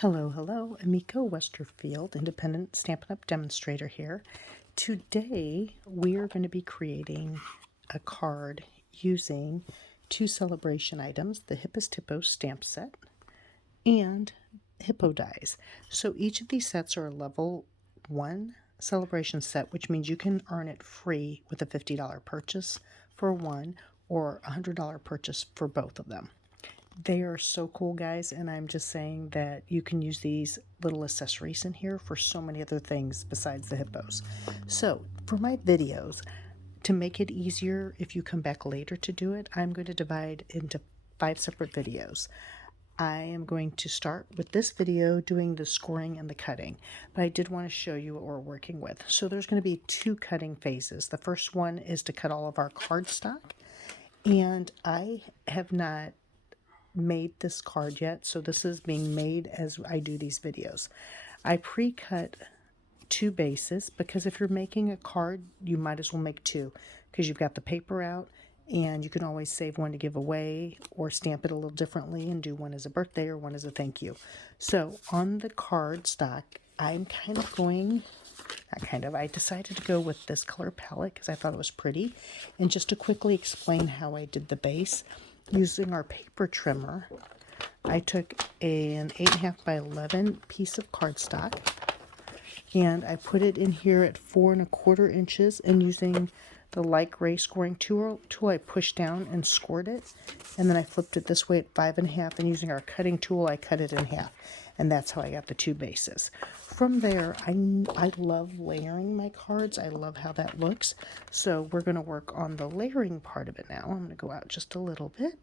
Hello, hello, Amiko Westerfield, independent Stampin' Up! Demonstrator here. Today we are going to be creating a card using two Sale-a-Bration items, the Hippest Hippos stamp set and Hippo dies. So each of these sets are a level 1 Sale-a-Bration set, which means you can earn it free with a $50 purchase for one or a $100 purchase for both of them. They are so cool, guys, and I'm just saying that you can use these little accessories in here for so many other things besides the hippos. So, for my videos, to make it easier if you come back later to do it, I'm going to divide into 5 separate videos. I am going to start with this video doing the scoring and the cutting, but I did want to show you what we're working with. So there's going to be 2 cutting phases. The first one is to cut all of our cardstock, and I have not made this card yet, so this is being made as I do these videos. I pre-cut 2 bases because if you're making a card, you might as well make 2 because you've got the paper out and you can always save one to give away or stamp it a little differently and do one as a birthday or one as a thank you. So on the card stock, I'm I decided to go with this color palette because I thought it was pretty. And just to quickly explain how I did the base, using our paper trimmer, I took an 8.5 by 11 piece of cardstock and I put it in here at 4 1/4 inches, and using the light gray scoring tool, I pushed down and scored it, and then I flipped it this way at 5 1/2, and using our cutting tool I cut it in half, and that's how I got the 2 bases. From there, I love layering my cards. I love how that looks. So we're going to work on the layering part of it now. I'm going to go out just a little bit.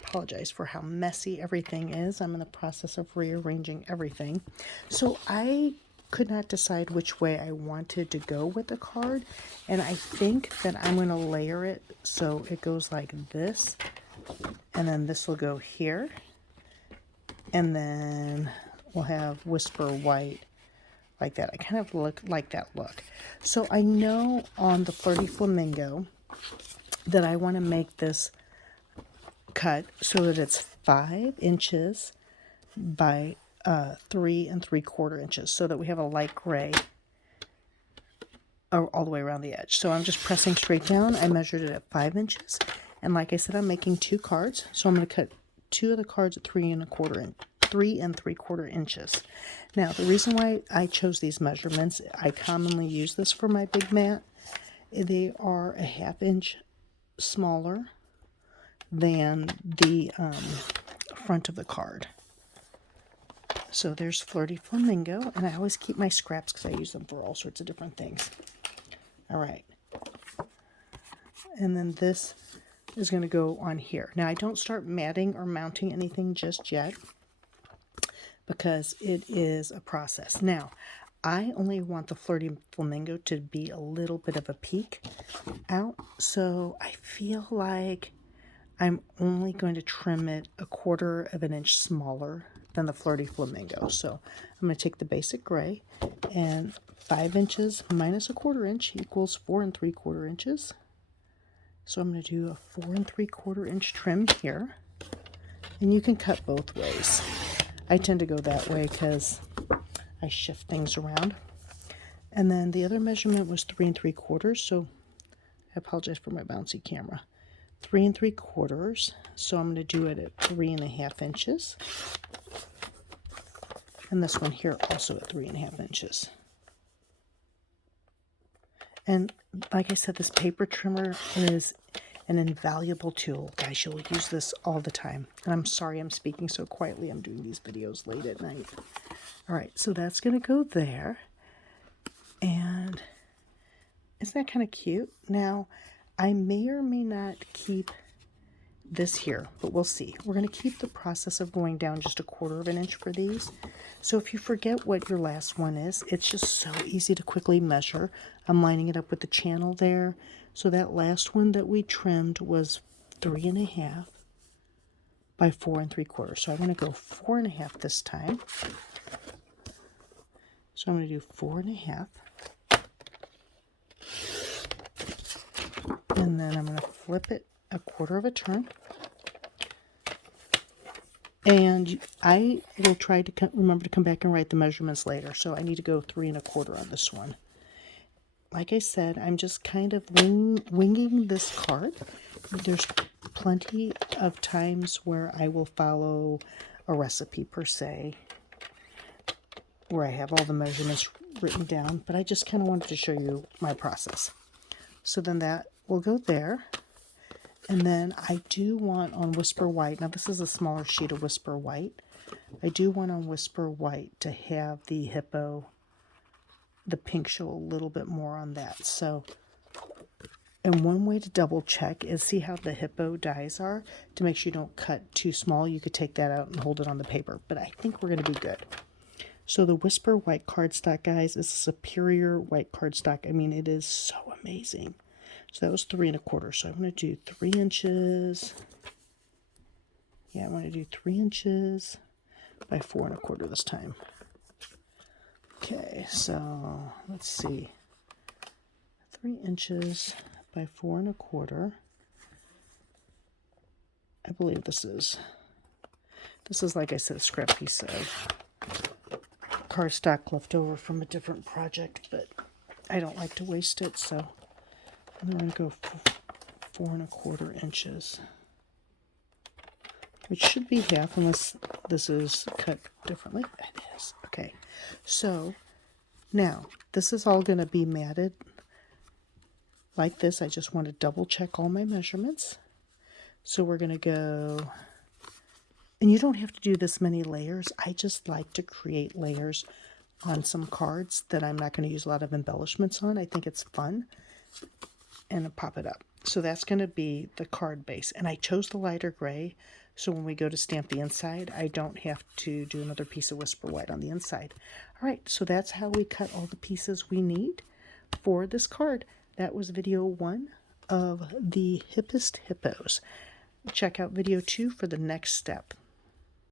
Apologize for how messy everything is. I'm in the process of rearranging everything. So I could not decide which way I wanted to go with the card, and I think that I'm going to layer it so it goes like this, and then this will go here, and then we'll have Whisper White like that. I kind of like that look. So I know on the Flirty Flamingo that I want to make this cut so that it's 5 inches by 3 3/4 inches, so that we have a light gray all the way around the edge. So I'm just pressing straight down. I measured it at 5 inches, and like I said, I'm making 2 cards, so I'm going to cut 2 of the cards at 3 3/4 inches. Now, the reason why I chose these measurements, I commonly use this for my big mat. They are a 1/2 inch smaller than the front of the card. So there's Flirty Flamingo, and I always keep my scraps because I use them for all sorts of different things. All right. And then this is going to go on here. Now, I don't start matting or mounting anything just yet because it is a process. Now, I only want the Flirty Flamingo to be a little bit of a peek out, so I feel like I'm only going to trim it 1/4 of an inch smaller than the Flirty Flamingo. So I'm going to take the basic gray, and 5 inches minus 1/4 inch equals 4 3/4 inches. So I'm going to do a 4 3/4 inch trim here, and you can cut both ways. I tend to go that way because I shift things around. And then the other measurement was 3 3/4, so I apologize for my bouncy camera. 3 3/4, so I'm going to do it at 3 1/2 inches. And this one here also at 3 1/2 inches. And like I said, this paper trimmer is an invaluable tool. Guys, you'll use this all the time. And I'm sorry I'm speaking so quietly. I'm doing these videos late at night. All right, so that's going to go there. And isn't that kind of cute? Now, I may or may not keep this here, but we'll see. We're going to keep the process of going down just 1/4 of an inch for these. So if you forget what your last one is, it's just so easy to quickly measure. I'm lining it up with the channel there. So that last one that we trimmed was 3 1/2 by 4 3/4. So I'm going to go 4 1/2 this time. So I'm going to do 4 1/2. And then I'm going to flip it 1/4 of a turn. And I will try to remember to come back and write the measurements later. So I need to go 3 1/4 on this one. Like I said, I'm just kind of winging this card. There's plenty of times where I will follow a recipe per se, where I have all the measurements written down, but I just kind of wanted to show you my process. So then that will go there. And then I do want on Whisper White, now this is a smaller sheet of Whisper White. I do want on Whisper White to have the hippo, the pink, show a little bit more on that. So, and one way to double check is see how the hippo dies are, to make sure you don't cut too small. You could take that out and hold it on the paper, but I think we're going to be good. So the Whisper White cardstock, guys, is a superior white cardstock. I mean, it is so amazing. So that was 3 1/4. So I'm going to do 3 inches. Yeah, I'm going to do 3 inches by 4 1/4 this time. Okay, so let's see. 3 inches by 4 1/4. I believe this is like I said, a scrap piece of cardstock left over from a different project, but I don't like to waste it, so I'm going to go 4 1/4 inches, which should be half unless this is cut differently. It is. Okay, so now this is all going to be matted like this. I just want to double check all my measurements. So we're going to go, and you don't have to do this many layers. I just like to create layers on some cards that I'm not going to use a lot of embellishments on. I think it's fun. And pop it up. So that's going to be the card base. And I chose the lighter gray, so when we go to stamp the inside, I don't have to do another piece of Whisper White on the inside. All right, so that's how we cut all the pieces we need for this card. That was video 1 of the Hippest Hippos. Check out video 2 for the next step.